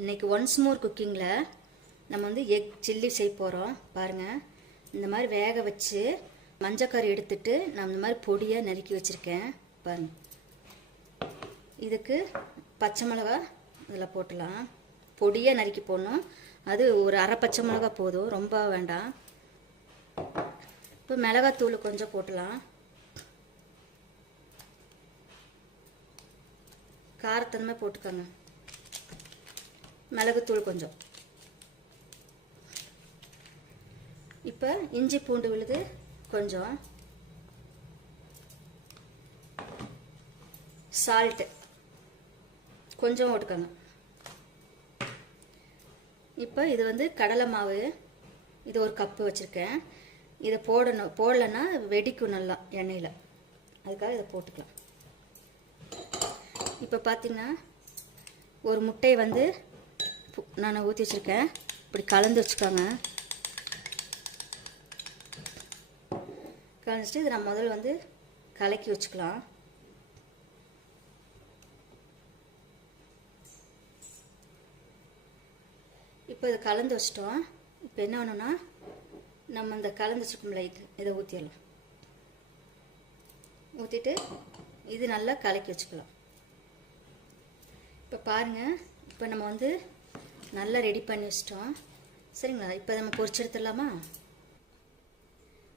இன்றைக்கி once more குக்கிங்கில் நம்ம வந்து எக் சில்லி செய்ய போகிறோம் பாருங்கள் இந்த மாதிரி வேக வச்சு மஞ்சக்கறி எடுத்துட்டு நான் இந்த மாதிரி பொடியாக நறுக்கி வச்சுருக்கேன். பாருங்க. இதுக்கு பச்சை மிளகா இதில் போட்டலாம். பொடியாக நறுக்கி போடணும். அது ஒரு அரை பச்சை மிளகா போதும். ரொம்ப வேண்டாம். இப்போ மிளகாத்தூள் கொஞ்சம் போட்டலாம். காரத்தன்மை போட்டுக்கோங்க. மிளகுத்தூள் கொஞ்சம். இப்போ இஞ்சி பூண்டு விழுது கொஞ்சம். சால்ட்டு கொஞ்சம் போட்டுக்கோங்க. இப்போ இது வந்து கடலை மாவு இது ஒரு கப்பு வச்சுருக்கேன். இதை போடணும் போடலைன்னா வெடிக்கும் நல்லா எண்ணெயில். அதுக்காக இதை போட்டுக்கலாம். இப்போ பார்த்தீங்கன்னா ஒரு முட்டையை வந்து நான் ஊற்றி வச்சுருக்கேன். இப்படி கலந்து வச்சுக்கோங்க. கலந்துட்டு இதை நான் முதல்ல வந்து கலக்கி வச்சுக்கலாம். இப்போ இதை கலந்து வச்சிட்டோம். இப்போ என்ன வேணும்னா நம்ம இந்த கலந்து வச்சுருக்கோம்ல இது இதை ஊற்றிடலாம் ஊற்றிட்டு இது நல்லா கலக்கி வச்சுக்கலாம். இப்போ பாருங்கள் இப்போ நம்ம வந்து நல்லா ரெடி பண்ணி வச்சிட்டோம். சரிங்களா? இப்போ நம்ம பொறிச்செடுத்துடலாமா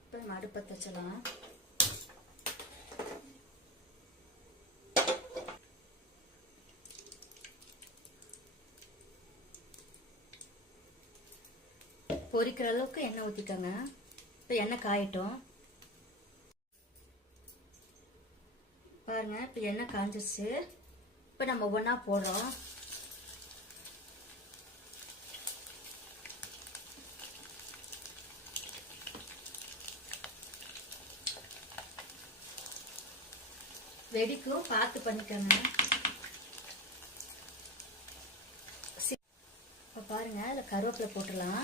இப்போ நம்ம அடுப்பை தச்சலாம் பொரிக்கிற அளவுக்கு எண்ணெய் ஊற்றிக்கோங்க இப்போ எண்ணெய் காயட்டும். பாருங்க இப்போ எண்ணெய் காஞ்சிருச்சு. இப்போ நம்ம ஒவ்வொன்றா போடுறோம். வெடிக்கும் பார்த்து பண்ணிக்கோங்க. இப்போ பாருங்க இதில் கருவேப்பிலை போட்டுடலாம்.